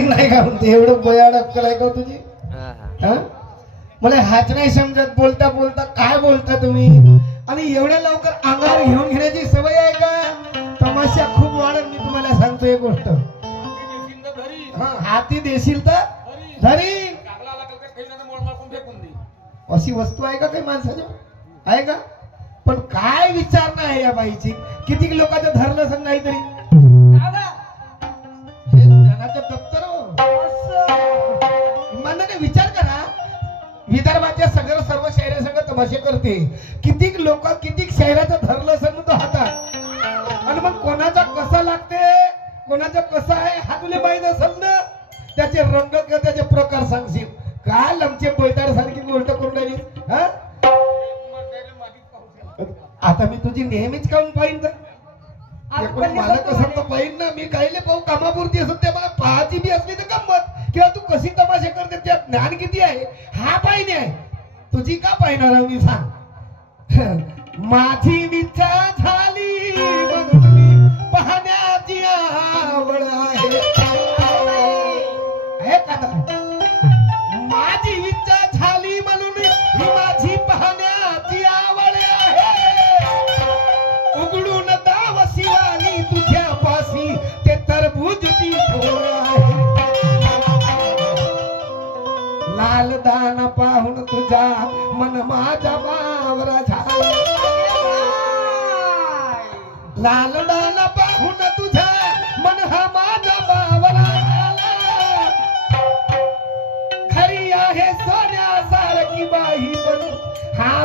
नाही का म्हणते एवढं बोयाड अक्कल आहे का तुझी? मला हाच नाही समजत बोलता बोलता काय बोलता तुम्ही आणि एवढ्या लवकर अंगावर घेऊन घेण्याची सवय आहे का? तमाशा खूप वाढत मी तुम्हाला सांगतो एक गोष्ट. हाती देशील तर धरी अशी वस्तू आहे का काही माणसाच्या आहे का? पण काय विचार नाही या बाईची किती लोकांचं धरलं सण नाही तरी ज्ञानाचं दप्तर इमानाने विचार करा. विदर्भाच्या सगळं सर्व शहरासंग तमाशे करते कितीक लोक कितीक शहराचं धरलं सण तो हातात आणि मग कोणाचा कसा लागते कोणाचा कसा आहे हा तुला माहित असेल ना. त्याचे रंग किंवा त्याचे प्रकार सांगशील काय आमचे बोलतार सारखी गोष्ट करून राहिली. आता मी तुझी नेहमीच काऊन पाहिजे मला कसं तर पाहिजे ना. मी काहीले पाहू कामापुरती असत तेव्हा पाहाची बी असली तर गंमत किंवा तू कशी तमाशे करते त्यात ज्ञान किती आहे हा पाहिजे आहे. तुझी का पाहिणार मी सांग. माझी विच्छा झाली म्हणून पाहण्याची आवड आहे. माझी विच्छा झाली म्हणून ही माझी पाहण्याची आवड आहे. उघडून दाव शिवानी तुझ्या पाशी ते तरबूजची थोर आहे. लाल दाना पाहून तुझा मन माझ्या बावरा झाला. लाल दाना पाहून तुझा मन हा माझा बावरा झाला. खरी आहे सोन्यासारखी बाई पण हा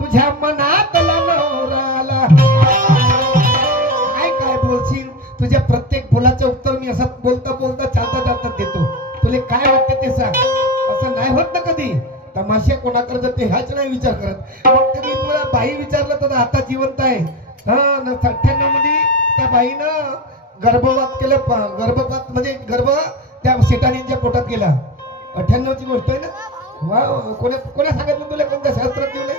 तुझ्या मनातला नवराला. काय बोलशील तुझ्या प्रत्येक बोलाचं उत्तर मी असं बोलता बोलता चालता चालता देतो. तुला काय वाटतं ते सांग. असं नाही होत ना कधी तमाशा कोणाकडे जाते ह्याच नाही विचार करत. मग मी तुम्हाला बाई विचारलं तर आता जिवंत आहे. 98 मध्ये त्या बाईनं गर्भपात केलं. गर्भपात म्हणजे गर्भ त्या शेटाणींच्या पोटात गेला. 98 ची गोष्ट आहे ना. वा कोणा सांगितलं तुला कोणत्या शास्त्रात लिहिलंय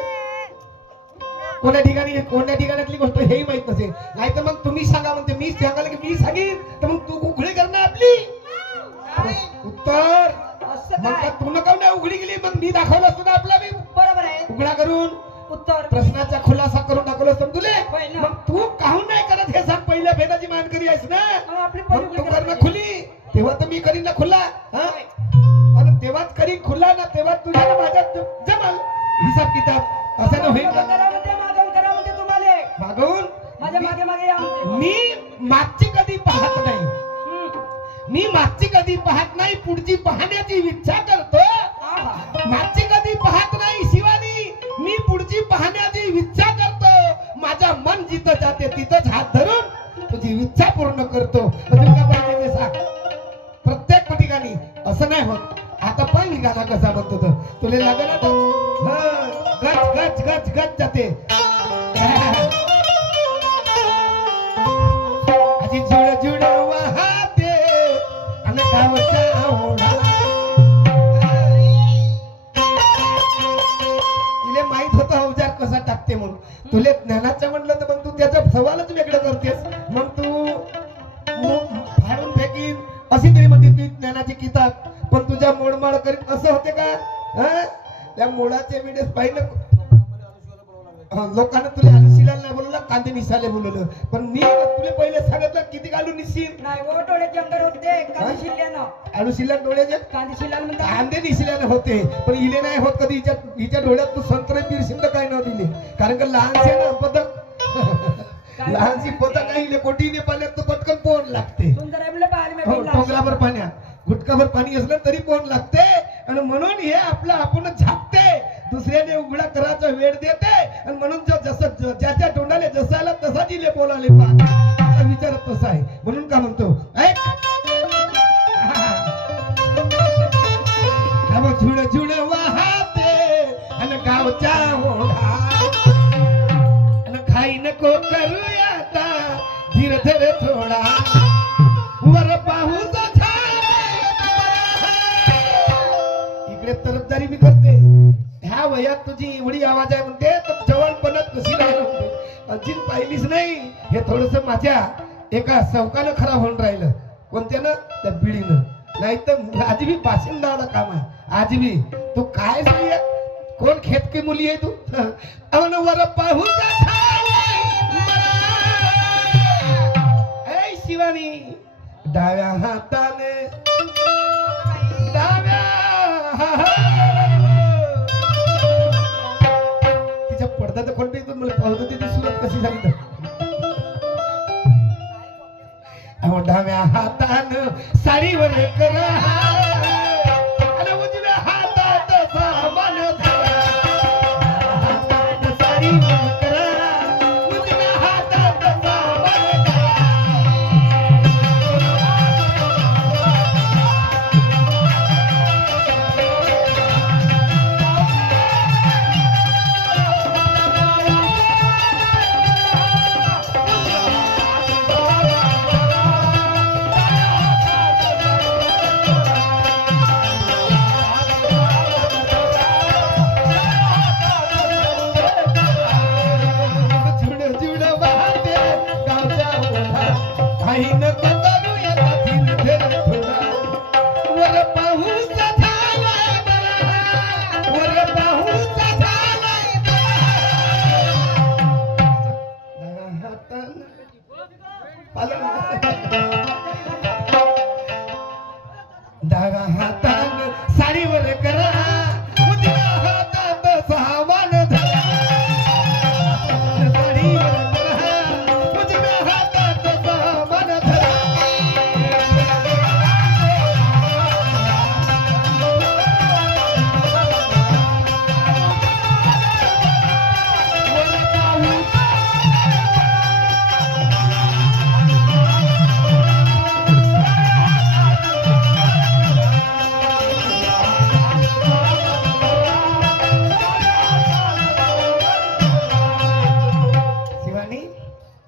कोणत्या ठिकाणातली गोष्ट हेही माहित नसेल. नाही तर मग तुम्ही सांगा म्हणते मी सांगाल की मी सांगेन तर मग तू उघडी करणार आपली उत्तर. मग तू नका नाही उघडी गेली मग मी दाखवलं असतो ना आपला मी बरोबर आहे उघडा करून उत्तर प्रश्नाचा खुलासा करून दाखवलं असतं तुले. मग तू काहून नाही करत हे सांग. पहिल्या भेदाची मानकरी आहेस ना तू करणं खुली तेव्हा तर मी करीन ना खुला. आणि तेव्हाच करीन खुला ना तेव्हा तुझ्या माझ्यात जमल हिसाब किताब असं ना होईल. मागून मी मागची कधी पाहत नाही. मी मागची कधी पाहत नाही पुढची पाहण्याची इच्छा करतो. मागची कधी पाहत नाही शिवानी मी पुढची पाहण्याची इच्छा करतो. माझा मन जिथं जाते तिथंच हात धरून तुझी इच्छा पूर्ण करतो. प्रत्येक ठिकाणी असं नाही होत. आता पण गाणं कसा म्हणतो तुला लागला गच गच गच गच जाते. आजी जुळ जुळ वाहते आणि गावचा ओढा. तिला माहित होता अवजार कसा टाकते म्हणून. तुला ज्ञानाचं म्हटलं तर मग तू त्याचा सवालच वेगळं करतेस. मग तू फाडून फेकीन अशी तरी म्हणते ती ज्ञानाची किताब. पण तुझ्या मोडमाड करीत असं होते का? त्या मोडाचे वेळेस पाहिलं लोकांना तुला आलू शिलायला नाही बोलवलं कांदे निसाले बोलवलं. पण मी तुला पहिले सांगितलं किती आलू निसील नाही हो डोळ्याचे अंगार होते कांदे शिल्यानं. आलू शिल्या डोळ्याचे कांदे शिल्यानं कांदे निशिल्यानं होते पण इले नाही होत कधी. हिच्या डोळ्यात तू संत्रे बिरशिंद काय न दिले कारण का लहानसे ना पदक लहानशी पदक नाही कोटीने पाण्यात तो पटकन पोहण लागते. डोंगरावर पाण्यात गुटकाभर पाणी असलं तरी पोहण लागते. आणि म्हणून हे आपलं आपण झाकते दुसऱ्याने उघडा करायचा वेळ देते. आणि म्हणून जसं ज्याच्या तोंडाले जसं आला तसा जिले बोलाले पाहता विचारत तसा आहे. म्हणून का म्हणतो झुळ झुळ वाहते आणि गावच्या ओढा आणि खाई नको करूया आता धीर धीर थोडा वर पाहूच इकडे तरफदारी मी करते. ह्या वयात तुझी एवढी आवाज आहे म्हणते तर जवळपणात कशी राहिलं म्हणते अजिन पाहिलीच नाही. हे थोडस माझ्या एका चौकानं खराब होऊन राहिलं. कोणत्यानं? त्या बिडीनं. नाही तर आज भी बाशिंदाला काम आहे. आज भी तू काय सांग कोण खेतकी मुली आहे तू अवन वर पाहून ऐ शिवानी डाव्या हाताने तिच्या पडदा तर कोणते तू मला पाहत होती ती सुरत कशी झाली तर डाव्या हातानं साडीवर करा आणि उजव्या हातात सामान धरा. हातात साडीवर करा उजव्या हातात सामान धरा. डाव्या हातानं साडीवर करा उजव्या हातात सामान धरा. साडीवर करा उजव्या हातात सामान धरा.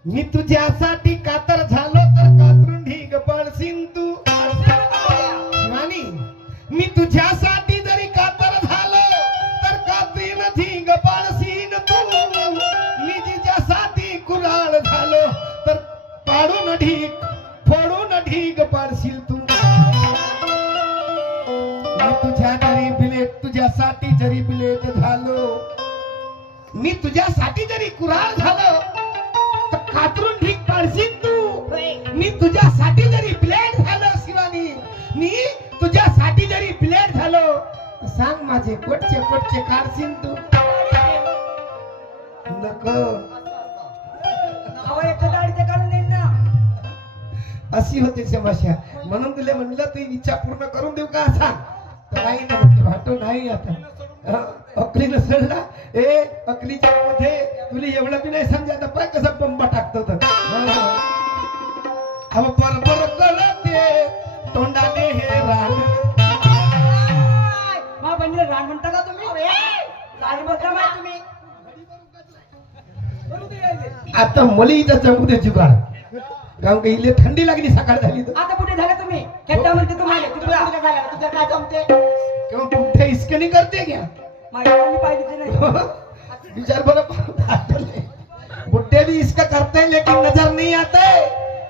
मी तुझ्यासाठी कातर झालो तर कातरून ढीग पडशील तू. शिवानी मी तुझ्यासाठी जरी कातर झालो तर कात्रीन ढीग पडशील तू. मी जिच्यासाठी कुराळ झालो तर पाडून ढीग फोडून ढीग पडशील तू. मी तुझ्या जरी बिलेट तुझ्यासाठी जरी बिलेट झालो मी तुझ्यासाठी जरी कुराळ झालो कातरून ढीग पाडशील तू. मी तुझ्यासाठी जरी ब्लेड झालो शिवानी मी तुझ्यासाठी जरी ब्लेड झालो सांग माझे कोटचे कोटचे काढशील तू. नको काढून देईन ना अशी होती समस्या. म्हणून तुला म्हणलं तू इच्छा पूर्ण करून देऊ का सांग तर नाही ना म्हणते भाटो नाही. आता अकली नसला ए अकलीच्या मध्ये तुला एवढं बी नाही समजा आता पाय कसा पंपा टाकतो तर बरोबर कळते तोंडाने हे रान. रान म्हणता का तुम्ही तुम्ही आता मलीचा चमकुदे जुगाड कारण की इले थंडी लागली सकाळ झाली तर आता कुठे झालं तुम्ही खेळता म्हणते तुम्हाला तुझं काय जमते किंवा कुठे इस्कनी करते क्या माझ्या पाहिजे नाही विचार बरं बुड्ढे भी इसका करते हैं लेकिन नजर नहीं आता है.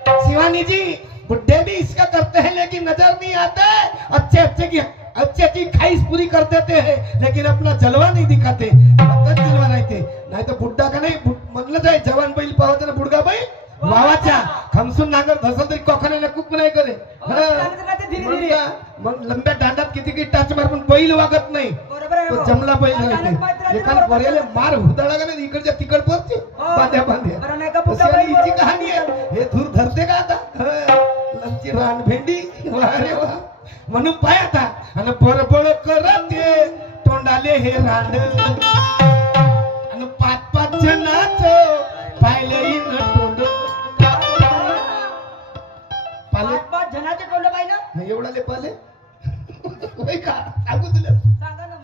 शिवानी जी बुड्ढे भी इसका करते हैं लेकिन नजर नहीं आता है. अच्छे की ख्वाहिश पूरी कर देते हैं लेकिन अपना जलवा नहीं दिखाते. जलवा रहते नहीं तो बुड्ढा का नाही म्हणलं जाय जवान बैल पावते ना बुडगा बैल वावाच्या खमसून नांगर धसल तरी कोखाने कुक नाही करे. मग लंब्या दांडात किती किती टाच मार पण बैल वागत नाही तो जमला बैल राहते. एका पर्याला मार हुदळा का नाही इकडच्या तिकड पोहोचते बांध्या बांध्या हिची कहाणी आहे. हे धूर धरते का आता लंची रान भेंडी वारे वा म्हणून पाय आता आणि बडबड करते तोंडाले हे रांड आणि पाच पाच जणाच पाहिले न तोंड पाले पाच जणाचे तोंड पाहिलं एवढाले पाले होय का सांगू तुला सांगा ना.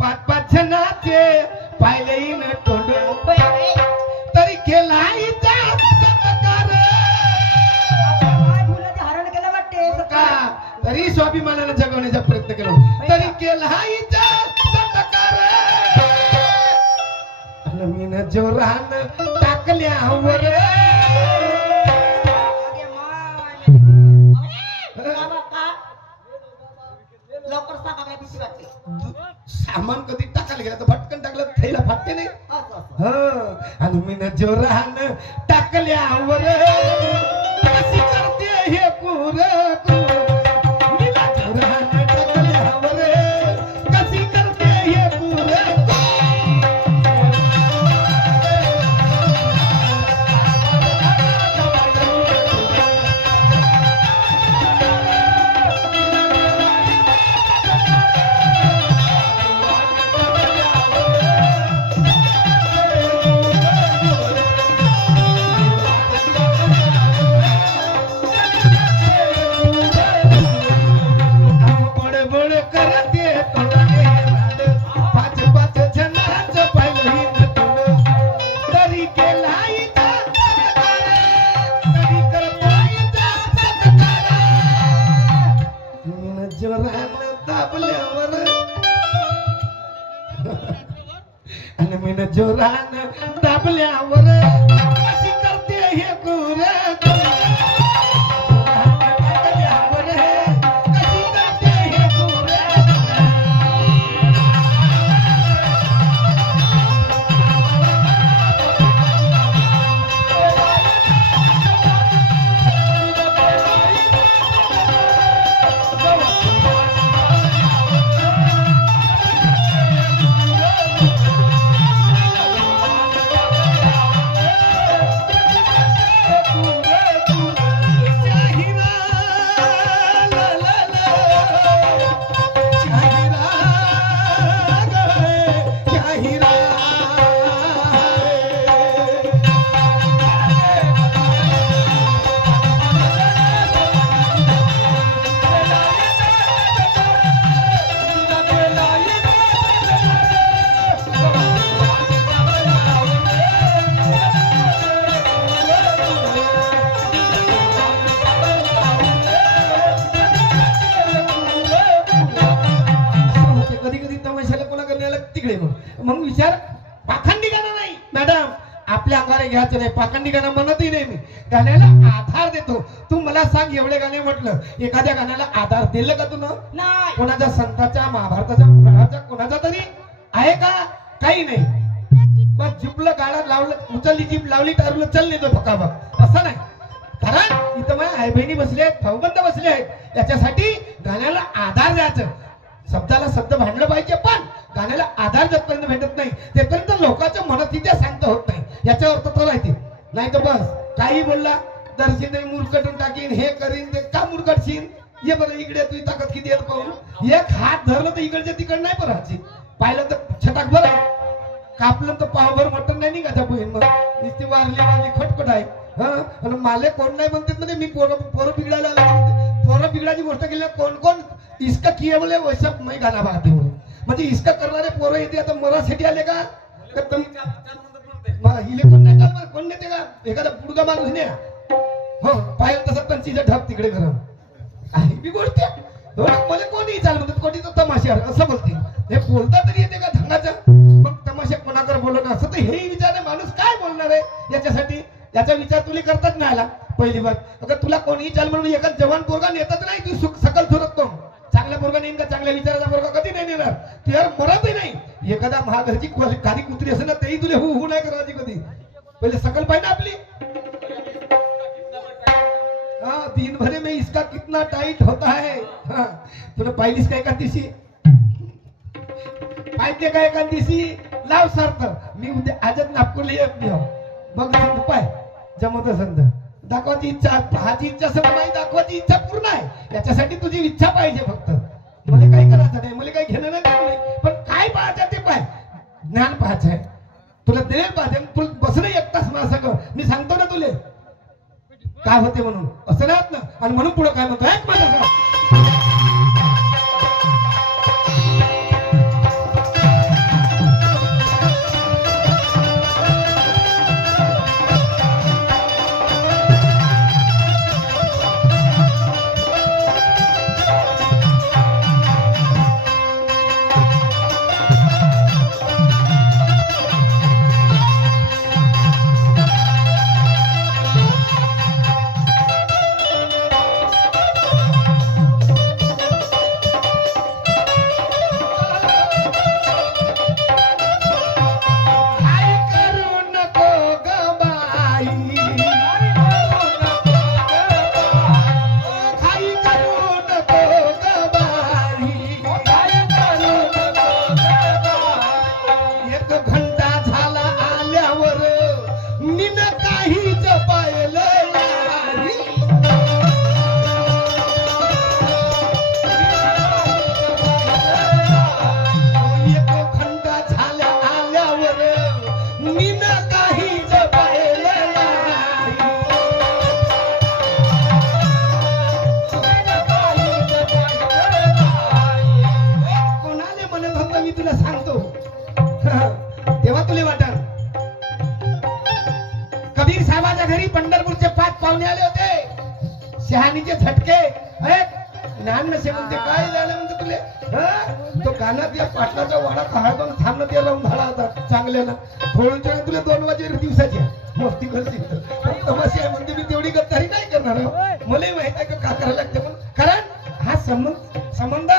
पाच पाच जणाचे पाहिले न तोंड तरी केला सत्कार मुलाचे हरण केलं वाटते का तरी स्वाभिमानाने जगवण्याचा प्रयत्न केला तरी केला सत्कार मीन जोरान टाकल्यावर उशीर लागते. सामान कधी टाकायला गेला तर भटकन टाकलं थैला फाटते नाही. आणि मी न जोरान टाकल्यावर कशी करते हे कुर मी न जोरान टाकल्यावर कशी करते हे कुर जोरान दाबल्यावर कशी करते हे कुर दाबल्यावर कशी करते हे कुर मग विचार पाखंडी गाणं नाही मॅडम आपल्या अंगाने घ्यायचं नाही. पाखंडी गाणं म्हणतही नाही मी. गाण्याला आधार देतो. तू मला सांग एवढे गाणे म्हटलं एखाद्या गाण्याला आधार दिलं का तू? नाही. कोणाच्या संताच्या महाभारताच्या पुराणाच्या कोणाचा तरी आहे का? काही नाही. बस जिपलं गाणं लावलं उचलली जीप लावली टारलं चल नेतो फकाबक असं नाही. कारण इथं माझ्या आई बहिणी बसले आहेत भाऊबंद बसले आहेत. याच्यासाठी गाण्याला आधार द्यायचं. शब्दाला शब्द भांडलं पाहिजे पण गाण्याला आधार जोपर्यंत भेटत नाही तेपर्यंत लोकांच्या मनात तिथे शांत होत नाही. याच्यावर तर राहते. नाही तर बस काही बोलला दर्शन नाही मूर्खटून टाकीन हे करीन ते का मूर्खटशीन. ये बरं इकडे तुझी ताकद किती येत पाहून. एक हात धरलं तर इकडच्या तिकड नाही बरं पाहिलं तर छटाक बरं कापलं तर पावभर मटण नाही निघायचा बहीण. मग नुसती वारली वारली खटखट आहे. हा माले कोण नाही म्हणतात म्हणजे मी पोरं बिघडायला पोरं बिघडायची गोष्ट केली कोण कोण इसका किया बोले वैसा मैं गाना बागते हूँ. म्हणजे इसका करणारे पोरं येते आता मरासाठी आले का हिले कोण नाही का कोण नेते का एखादा पुडगा माणूस न्या. हो पाहिलं तसं पंचीचं ढब तिकडे करा काही बी गोष्ट मला कोणी चाल म्हणतात कोणी तो तमाशा असं बोलते. हे बोलता तरी येते का धंगाचं. मग तमाशा कोणाकडे बोलणं असं तर हेही विचारणे माणूस काय बोलणार आहे याच्यासाठी. याचा विचार तुला करताच नाही आला. पहिली बात अगर तुला कोणीही चाल म्हणून एका जवान पोरगा नेतच नाही तू सकल सुरत कोण चांगल्या पोरगा नेईन का चांगल्या विचाराचा पोरगा कधी नाही नेणार. तू यार मरतही नाही. एखादा महाघरची खाली कुत्री असेल ना तेही तुला हु नाही करायची कधी. पहिले सकल पाहिजे आपली. हाँ दिन भरे में इसका कितना टाइट होता है. हाँ तुला पाहिलीस काय का दिशी पाहिजे काय का दिशी लाव सार्थ. मी उद्या आजच नागपूरला येत नाही. बघ उपाय जमत संत दाखवायची इच्छा पाहायची इच्छा सगळं नाही दाखवायची इच्छा पूर्ण आहे. याच्यासाठी तुझी इच्छा पाहिजे फक्त. मला काही करायचं नाही मला काही घेणं नाही पण काय पाहायचं ते पाय ज्ञान पाहायचं आहे. तुला देईल पाहिजे तुला बसणं एक तास मला सगळं मी सांगतो ना तुले काय होते म्हणून असं नाही ना. आणि म्हणून पुढे काय म्हणतो ऐक माझं पाणीचे झटके ज्ञान नसे म्हणते काय झालं म्हणते तुले तो गाण्यात या पाटलाचा वाडा काळातून थांबणं ते राहून झाला होता चांगल्याला थोड्या तुला 2 वाजे दिवसाची मस्ती करते तमाशी आहे म्हणते मी तेवढी गद्दारी नाही करणार मलाही माहित आहे का करायला लागते पण कारण हा संबंध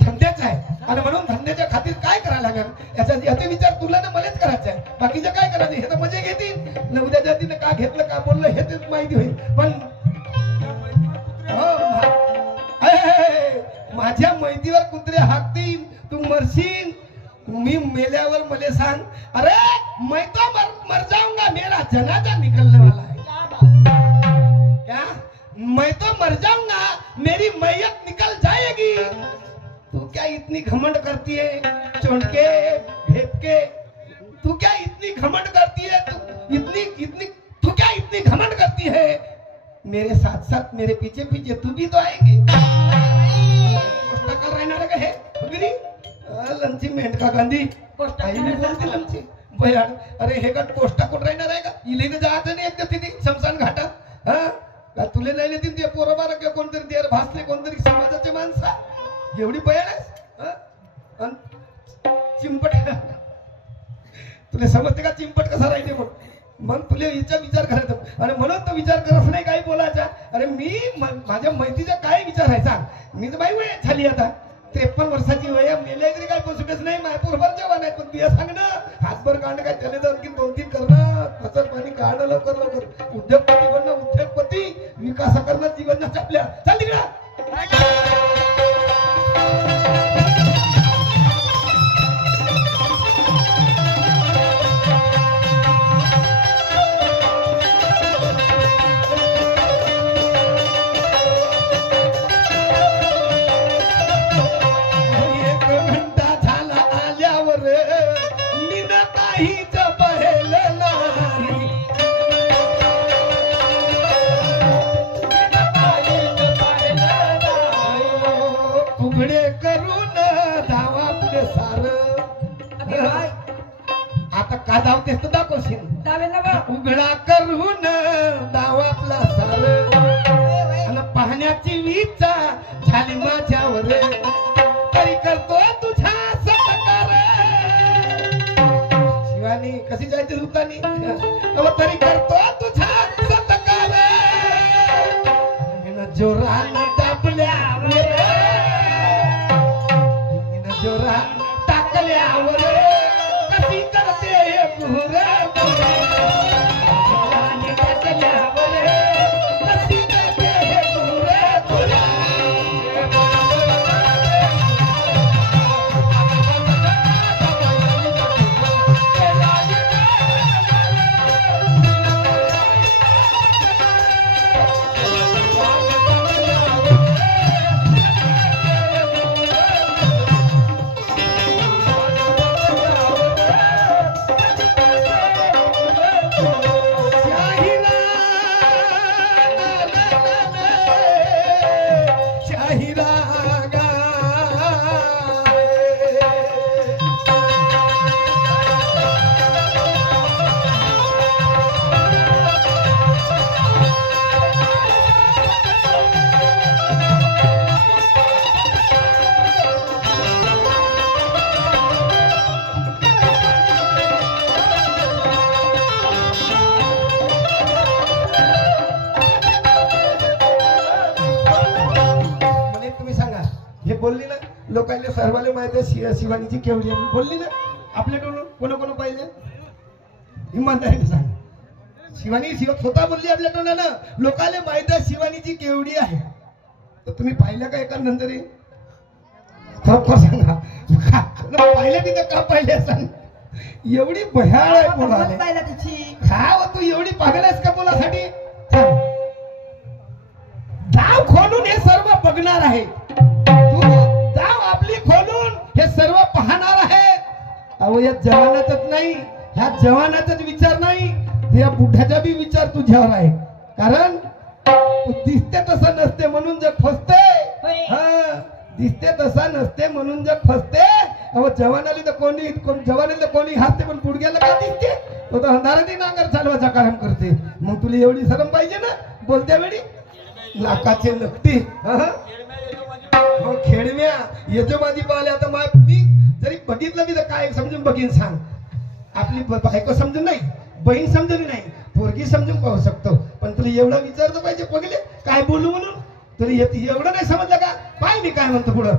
धंद्याचा आहे आणि म्हणून धंद्याच्या खातीर काय करायला लागेल याचा विचार तुला ना मलाच करायचा आहे बाकीचं काय करायचं हे तर मजे घेतील न उद्याच्या तिने का घेतलं का बोललं हे तेच माहिती होईल पण माझ्या मैतीवर कुत्रे हाकतील तू मरशील मी मेल्यावर मला सांग अरे मैं तो मर जाऊंगा मेरा जनाजा निकलने वाला है क्या मैं तो मर जाऊंगा मेरी मैयत निकल जाएगी तू क्या इतनी घमंड करती है चौंके भेदके तू क्या इतनी घमंड करती है तू क्या इतनी घमंड करती है मेरे साथ साथ मेरे पीछे पीछे तू भी तो आएगी कर राहणार का हे वगैरे लंची मेंढका गांधी आई मी बोलते लंची भयाड अरे हे का पोस्टा कुठं राहणार आहे का इले तर जात नाही एकदा तिथे शमशान घाटात का तुले नाही येतील ते पोरबार किंवा कोणतरी देर भासले कोणतरी समाजाचे माणसा एवढी भयाड आहे चिंपट तुला समजते का चिंपट कसा राहते मग तुला याचा विचार करायचा आणि म्हणून तो विचार करत नाही काही बोलायचा अरे मी माझ्या मैत्रीचा काय विचार आहे सांग मी तर बाई वय झाली आता 53 वर्षाची वय मेले तरी काय पोचुकच नाही मायपूरभर जेवण आहे पण तुला सांग ना हातभर काढणं काय त्याने तर आणखी 2-3 करणं फसल पाणी काढणं लवकर उद्योगपती बनणं उद्योगपती विकास करणं जीवनात आपल्या चाल तिकडं धावतेस तर दाखवशील उघडा करून दाव आपला सार आणि पाहण्याची विचा झाली माझ्यावर तरी करतो तुझ्या सत्कार शिवानी कशी जायची दुतानी तरी करतो तुझ्या सत्कार जोराने दाबल्यावर जोरा टाकल्यावर कशी करते बोलली ना लोकांना सर्वांना माहिती आहे शिवानीची केवढी बोलली ना आपल्याकडून कोण पाहिले इमानदारीने सांग शिवानी स्वतः बोलली आपल्या तोंडानं लोकांना माहिती आहे शिवानीची केवढी आहे तर तुम्ही पाहिलं का एका नंतरी खरोखर सांगा पाहिलं की का पाहिले सांग एवढी भयाळ आहे बोलायला हा तू एवढी पागल आहेस का बोलासाठी दाव खोलून हे सर्व बघणार आहे दाव आपली खोलून हे सर्व पाहणार आहे अहो या जवानातच नाही ह्या जवानाचाच विचार नाही या बुढ्याचा बी विचार तुझ्यावर आहे कारण तू दिसते तसं नसते म्हणून जग फसते दिसते तसा नसते म्हणून जग फसते अहो जवानाली तर जवानाली तर कोणी हसते पण पुढग्याला काय दिसते तो तर अंधारातही नांगर चालवायचा काम करते मग तुला एवढी शरम पाहिजे ना बोलत्या वेळी लाखाचे नकटी खेळम्या यजमानी पाहिले. आता मी जरी बघितलं मी तर काय समजून बघीन सांग. आपली बायको समजून नाही, बहीण समजून नाही, पोरगी समजून पाहू शकतो. पण तुला एवढं विचारलं पाहिजे पगले काय बोलू म्हणून. तरी एवढं नाही समजलं का? पाय मी काय म्हणतो पुढं.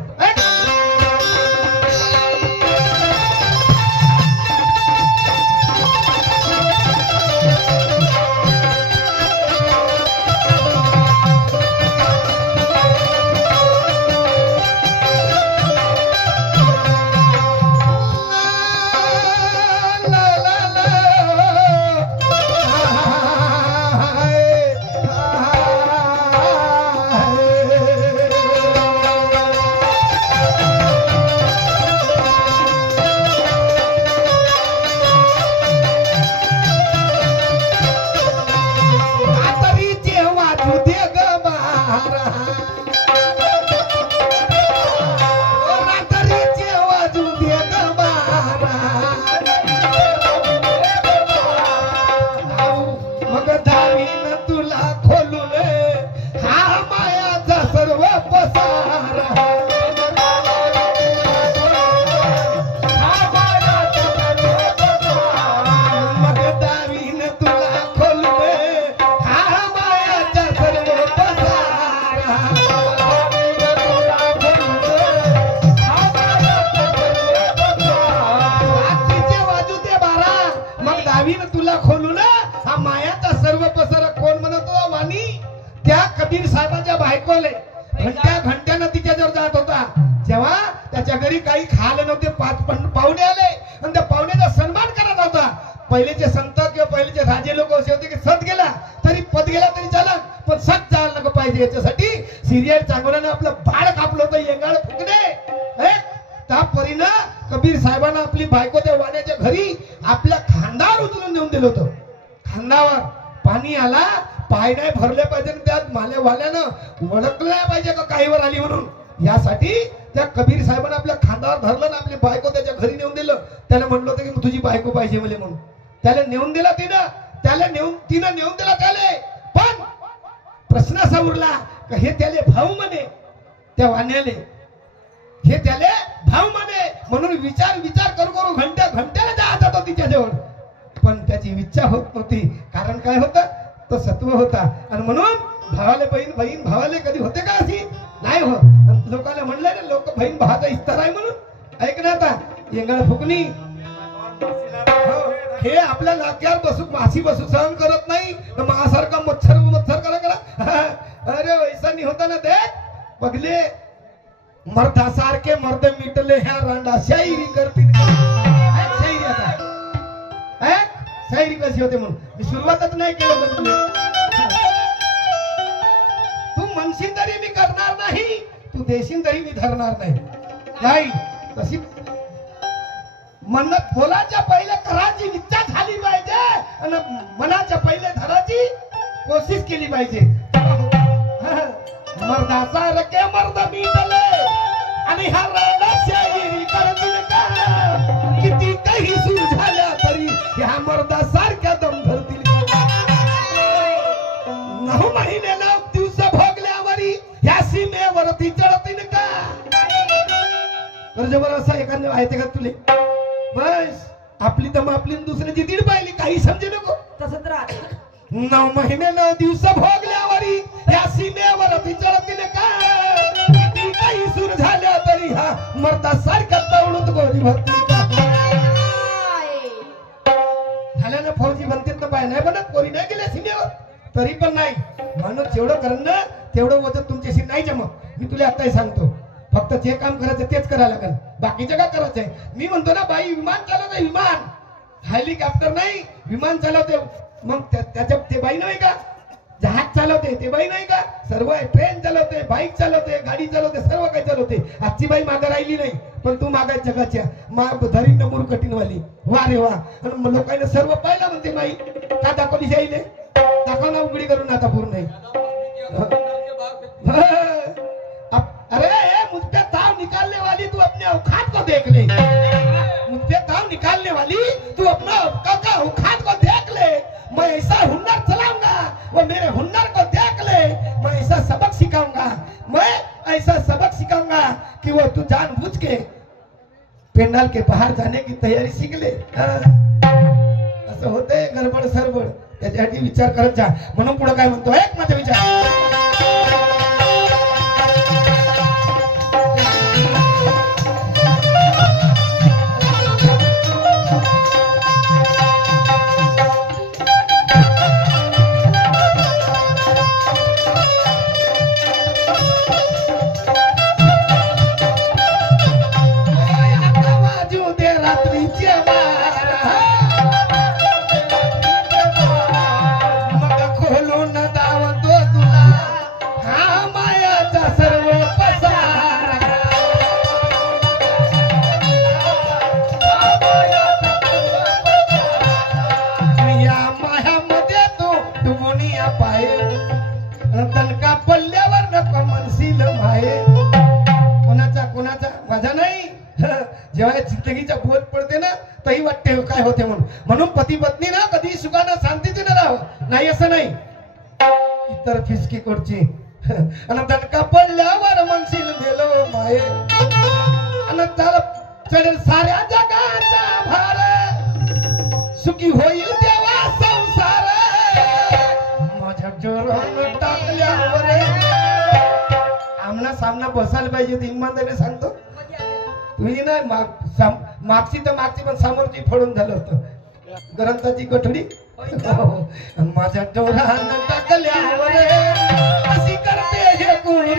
घंट्यानं तिच्याजवळ जात होता. जेव्हा त्याच्या घरी काही खायला नव्हते, 5 पाहुणे आले आणि त्या पाहुण्याचा सन्मान करत होता. पहिलेचे संत किंवा पहिलेचे राजे लोक असे होते की सत गेला तरी पद गेला तरी चालत, पण सत जायला नको पाहिजे. याच्यासाठी सिरियल चांगल्यानं आपलं बाळ कापलं होतं, येंगाळ फुकणे. त्या परीनं कबीर साहेबांना आपली बायको त्या वाण्याच्या घरी आपल्या खांद्यावर उचलून नेऊन दिलं होतं. खांद्यावर पाणी आला, पाय नाही भरले पाहिजे, त्यात माल्या वाल्यानं वळखलं नाही पाहिजे का काहीवर आली म्हणून. यासाठी त्या कबीर साहेबांना आपल्या खांद्यावर धरलं ना आपली बायको त्याच्या घरी नेऊन दिलं. त्याला म्हणलं होतं की तुझी बायको पाहिजे मला म्हणून. त्याला नेऊन दिला तिनं नेऊन दिला त्याला. पण प्रश्न असा उरला का हे त्याले भाऊ म्हणे, त्या वाण्याले हे त्याले भाऊ म्हणे. म्हणून विचार करू घंट्याला जात होता तिच्याजवळ. पण त्याची इच्छा होत नव्हती. कारण काय होतं, तो सत्व होता. आणि म्हणून भावाले बहीण भावाले कधी होते का अशी नाही हो. लोकांना म्हणलंय ना, लोक बहीण भावाचा इस्तार आहे म्हणून. ऐक ना आता येंगाळ फुकणी हे आपल्या नाक्यावर माशी बसू सहन करत नाही. माझ्यासारखा मच्छर करा. अरे वैसा नाही होता ना ते. बघले मर्दासारखे मर्द मिटले ह्या रांडा. शायरी करतील शायरी. आता शायरी कशी होते म्हणून मी सुरुवातच नाही केलं. तू म्हणशील तरी मी करणार नाही, तू देशील तरी मी धरणार नाही. तशी म्हणत बोलाच्या पहिले कराची इच्छा झाली पाहिजे आणि मनाच्या पहिले धराची कोशिश केली पाहिजे. मर्दाचा रके मर्द मिटले आणि हा रांडा शायरी करतील का. किती काही सूर झाल्या तरी ह्या मर्दासारख्या दम धरतील. 9 महिने 9 दिवस भोगल्यावरी ह्या सीमेवरती चढतील का. बरोबर असं एखादं आहे का तुले. बस आपली दम आपली दुसऱ्याची दीड पाहिली, काही समजे नको. तसंच राहते. 9 महिने 9 दिवस भोगल्यावरी ह्या सीमेवरती चढतील का. किती काही सूर झाल्या तरी हा मर्दासारख्या तवळूत गोरी भरतील का. झाल्यानं फौजी बनतील तर पाय नाही बनत. कोणी नाही गेल्या सीमेवर तरी पण नाही. म्हणून जेवढं करणं तेवढं वजन तुमच्याशी नाही जमत. मी तुला आताही सांगतो, फक्त जे काम करायचं तेच करायला लागेल, बाकीचं काय करायचंय. मी म्हणतो ना बाई विमान चालवते, विमान हेलिकॉप्टर नाही विमान चालवते. मग त्याच्या ते बाई नाही का. जहाज चालवते ते बाई नाही का. सर्व ट्रेन चालवते, बाईक चालवते, गाडी चालवते, सर्व काही चालवते. आजची बाई मागं राहिली नाही, पण तू मागाय जगाच्या धरी नमूर कठीणवाली. वा रे वा. लोकांना सर्व पाहिलं म्हणते बाई का दाखवली जाईल. दाखव ना उघडी करून आता पूर्ण. अरे मुझपे ताव निकालने वाली तू अपने औकात को देख ले. मुझपे ताव निकालने वाली तू अपना औकात को देख ले. मैं ऐसा हुनर चलाऊंगा वो मेरे हुनर को देख ले. मैं ऐसा सिखाऊंगा, मैं ऐसा सबक सिखाऊंगा कि वो तू जानबूझ के पेंडाल के बाहर जाने की तयारी सीख ले. असं होते गडबड सरबड, त्याच्यासाठी विचार करत जा. म्हणून पुढे काय म्हणतो एक माझा विचार. जेव्हा जिंदगीच्या बोध पडते ना तही वाटते काय होते म्हणून पती पत्नी ना कधी सुखानं शांतीने राहावं नाही असं नाही. इतर फिसकी करची आणि दणका पडल्यावर म्हणशील गेलो माये आणि त्याला चढेल साऱ्या जगाचा भार सुखी होईल तेव्हा संसार माझ्या जोरानं टाकल्यावर आमना सामना बसायला पाहिजे. इमानदारी सांगतो तुम्ही ना मागची तर मागची पण समोरची फोडून झालं असतं. ग्रंथाची गठडी माझ्या जोरानं टाकल्यावर अशी करते हे कुरे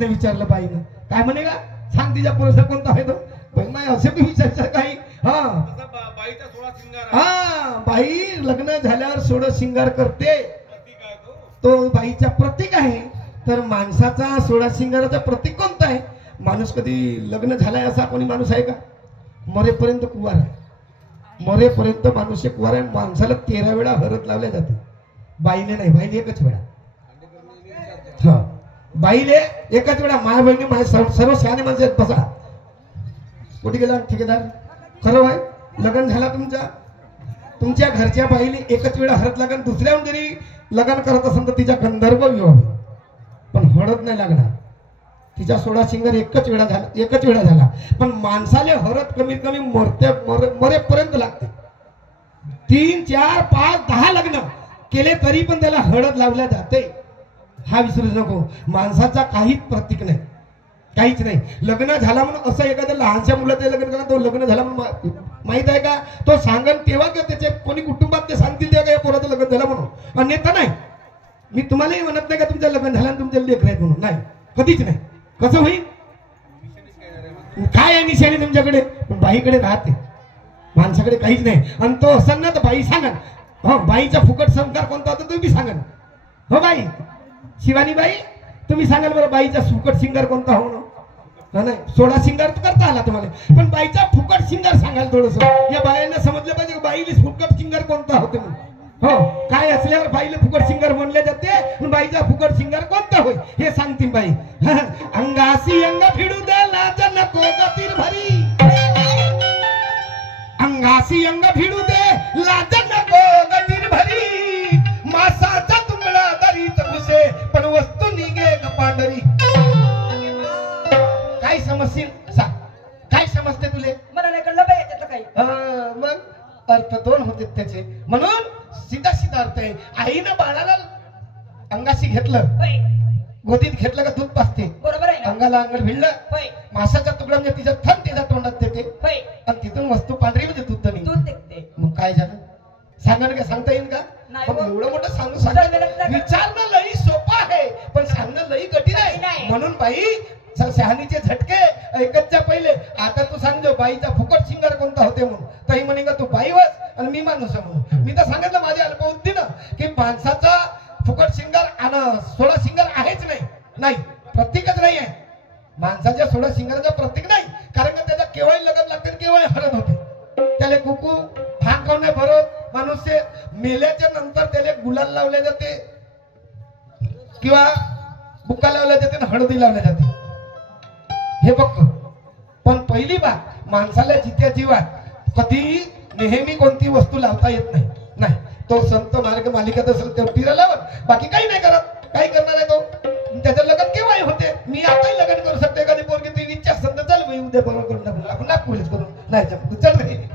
विचारलं बाईनं काय म्हणे का सांग तिच्या पुरुषा कोणता आहे तो असे बी विचारचं काही. बाई लग्न झाल्यावर सोडा शिंगार करते तो बाईचा प्रतीक आहे. तर माणसाचा सोडा शिंगाराचा प्रतीक कोणता आहे? माणूस कधी लग्न झालाय असा कोणी माणूस आहे का? मरेपर्यंत कुवार आहे. मरेपर्यंत माणूस कुवार आहे. माणसाला 13 वेळा हरत लावल्या जाते. बाईले नाही, बाईले एकच वेळा. हा बाईले एकच वेळा. माझ्या बहिणी माझ्या सर्व शहाणे माणसं आहेत. बसा कुठे गेला ठेकेदार? खरं आहे लग्न झाला तुमच्या घरच्या बाईने एकच वेळा हरत लागण. दुसऱ्याहून जरी लग्न करत असेल तर तिच्या गंधर्व विवाह पण हळद नाही लागणार. तिच्या सोडा शिंगार एकच वेळा झाला. पण माणसाले हरत कमीत कमी मरेपर्यंत लागते. 3, 4, 5, 10 लग्न केले तरी पण त्याला हळद लावल्या जाते. हा विसरू नको. माणसाचा काहीच प्रतीक नाही, काहीच नाही. लग्न झाला म्हणून असं एखाद्या लहानशा मुलाचं लग्न करा तो लग्न झाला म्हणून माहित आहे का? तो सांगन तेव्हा किंवा त्याचे कोणी कुटुंबात ते सांगतील तेव्हा या पोराचं लग्न झालं म्हणून. अन्यथा नाही. मी तुम्हालाही म्हणत नाही का तुमचं लग्न झालं आणि तुमच्या लेकर आहेत म्हणून. नाही, कधीच नाही. कसं होईल? काय आहे निशाणी तुमच्याकडे? पण बाईकडे राहते, माणसाकडे काहीच नाही. आणि तो असं ना तर बाई सांगन. हो बाईचा फुकट संस्कार कोणता होता तुम्ही सांगन. हो बाई शिवानी बाई तुम्ही सांगाल बरं बाईचा फुकट शिंगार कोणता हो ना? नाही सोडा शिंगार करता आला तुम्हाला, पण बाईचा फुकट शिंगार सांगाल थोडस. या बायांना समजलं पाहिजे बाईला फुकट शिंगार कोणता होते म्हणून. हो काय असल्यावर बाईला फुकट शिंगार म्हणले जाते. बाईचा फुकट शिंगार कोणता होय हे सांगते बाई. अंगासी अंग फिडू दे लाज नको गतीर भरी. अंगासी अंग फिडू दे लाज नको गतीर भरी. मासाचा तुंगडा दरीत घुसे पण वस्तू निघे पांढरी. काय समजशील सांग? काय समजते तुले? मला नाही कळलं बाई त्याचं काही. मग अर्थ दोन होते त्याचे. म्हणून सीधा अर्थ आहे. आईनं बाळाला अंगाशी घेतलं, गोदीत घेतलं का दूध पाजते. बरोबर आहे. अंगाला अंगल भिडलं, मासाचा तुकडा म्हणजे तिच्या थन तिच्या तोंडात देते आणि तिथून वस्तू पांढरी म्हणजे दूध निघते. मग काय झालं सांगणं का? सांगता येईल का? एवढं मोठं सांगू विचारणं लई सोपं आहे पण सांगणं लई कठीण आहे. म्हणून बाई शहाणीचे झटके ऐकतच्या पहिले. आता तू सांगतो बाईचा फुकट शिंगार कोणता होते म्हणून. तरी म्हणे का तू बाई वस आणि मी माणूस म्हणून. मी तर सांगितलं माझ्या अल्पबुद्धीनं की माणसाचा फुकट शिंगार प्रत्येकच नाही आहे माणसाच्या सोडा सिंगरचा प्रत्येक नाही, कारण का त्याचा केव्हाही लग्न लागते केव्हाही हळद होते. त्याला कुकू भांग खाऊन नाही भरत. मनुष्य मेल्याच्या नंतर त्याला गुलाल लावले जाते किंवा बुक्का लावल्या जाते आणि हळदी लावल्या जाते हे बघ. पण पहिली बात माणसाला जित्या जीवात कधी नेहमी कोणती वस्तू लावता येत नाही. नाही तो संत मार्ग मालिकात असेल तर तिला लावत, बाकी काही नाही करत. काही करणार आहे तो, त्याचं लग्न केव्हाही होते. मी आताही लग्न करू शकते. एखादी पोरगी ती इच्छा असेल तर चल मी उद्या बरोबर करून टाकू, आपण नागपूरच करू. नाही जमत चल रे.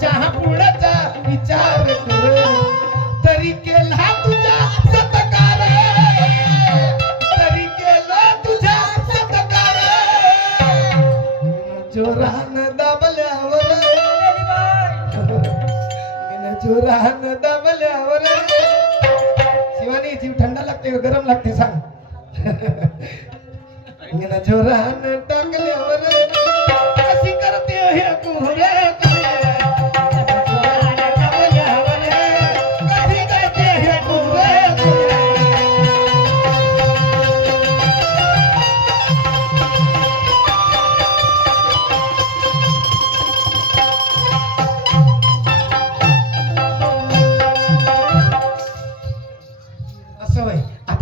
चहा पुढचा विचार कर तरी केला तुझा सत्कार, तरी केला तुझा सत्कार. जोरान दाबल्यावर जोरान दाबल्यावर शिवानी जीव थंडा लागते गरम लागते सांग. जोरान टाकल्यावर कशी करते हे कुहरे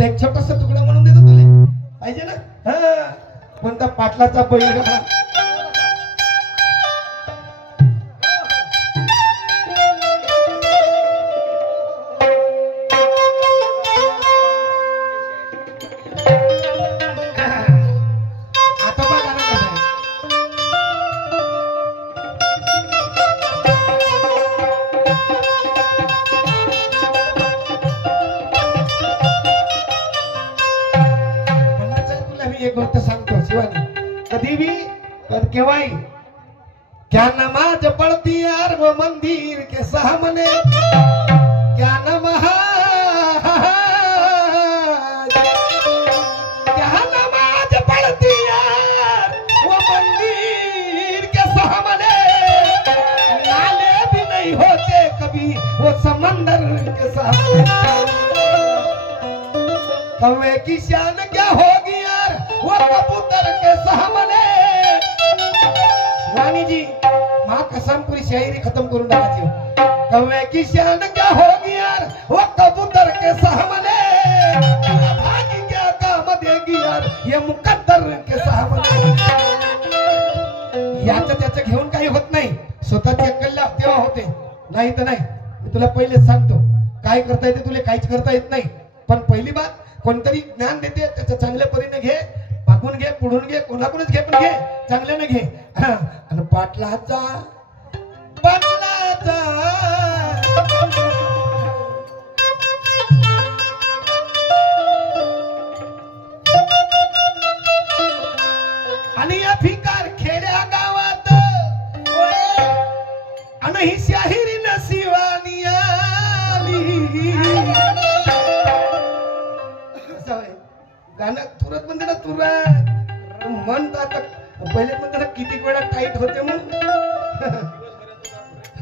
एक छोटासा तुकडा म्हणून देतो तुला पाहिजे ना. हा कोणता पाटलाचा बैलगाडा आता बघा ना कसं एक गोष्ट सांगतो शिवानी, कधी भी केव्हाही क्या नमाज पढ़ती यार वो मंदिर के सामने, क्या नमाज पढ़ती यार वो मंदिर के सामने, नाले भी नहीं होते कभी वो समंदर के सामने. कौवे की शान क्या होगी वो कबूतर के सामने. रानी जी माँ कसम पूरी शायरी खत्म करून टाकायची. कौवे की शान क्या होगी यार वो कबूतर के सामने, भागी क्या काम देगी यार ये मुकद्दर के सामने. याचं त्याचं घेऊन काही होत नाही, स्वतःची अक्कल तेव्हा होते, नाही तर नाही. मी तुला पहिले सांगतो काय करता येते तुला काहीच करता येत नाही. पण पहिली बात कोणतरी ज्ञान देते त्याचं चांगल्या परीने घे, मागून घे, पुढून घे, कोणाकडूनच घे, पण घे चांगल्याने घे. आणि पाटलाचा आणि या भिकार खेड्या गावात आणि ही शाहिरी नशिवानी आली. गाणं तुरत म्हणते ना तुरत मन तर आता पहिले म्हणते ना किती वेळा टाईट होते मग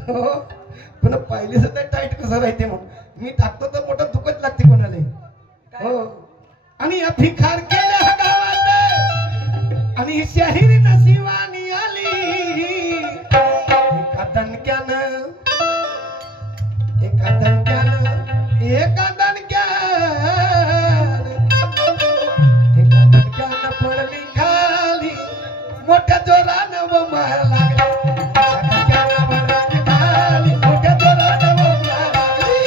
हो, पण पहिले सुद्धा टाईट कसं राहते मग मी टाकतो तर मोठं दुखत लागते कोणाला हो. आणि भिकार केल्या गावात आणि शाहिरी नशिवानी मोठ्या जोरानं बोंबा लागली धनक्यानं पडली खाली मोठ्या जोरानं बोंबा लागली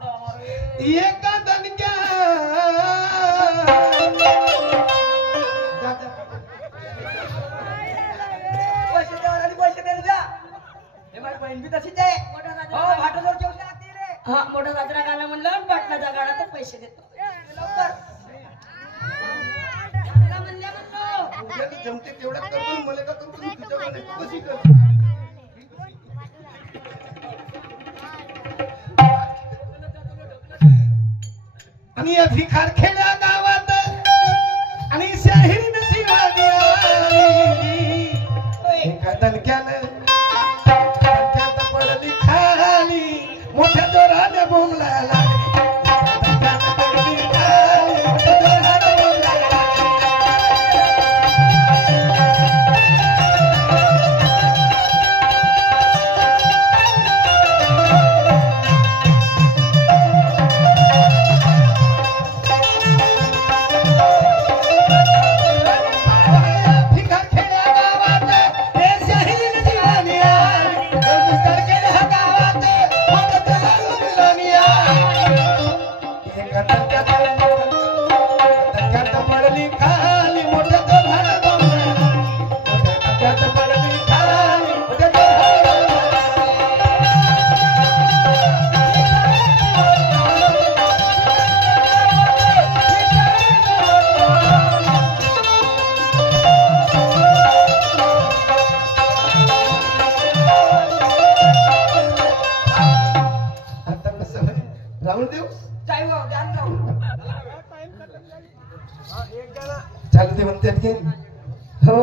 एका दणक्या पैसे द्यावर आणि पैसे द्यायला जा हे माझी बहीण बी तशीच आहे भाटोजवळ जेवण लागते रे हा मोठा साजरा गाणं म्हणलं पाटलाच्या गाण्यात पैसे देतो लवकर उद्याला जमते तेवढ्यात करतो मला का करतो तुझ्या कशी कर आणि या भिकारखेड्या गावात आणि शाहीर नशिबानी एका दणक्यानं पडली खाली मोठ्या जोराने बोंबला लागली दणक्यानं पडली खाली मोठ्या जोराने बोंबला लागली राहुल देव चालते म्हणतात की हो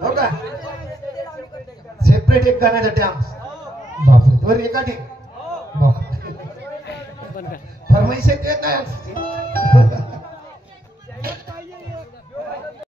हो का सेपरेट एक गाण्याचा डान्स बापरे वर एका ठीक फरमाईश येत नाही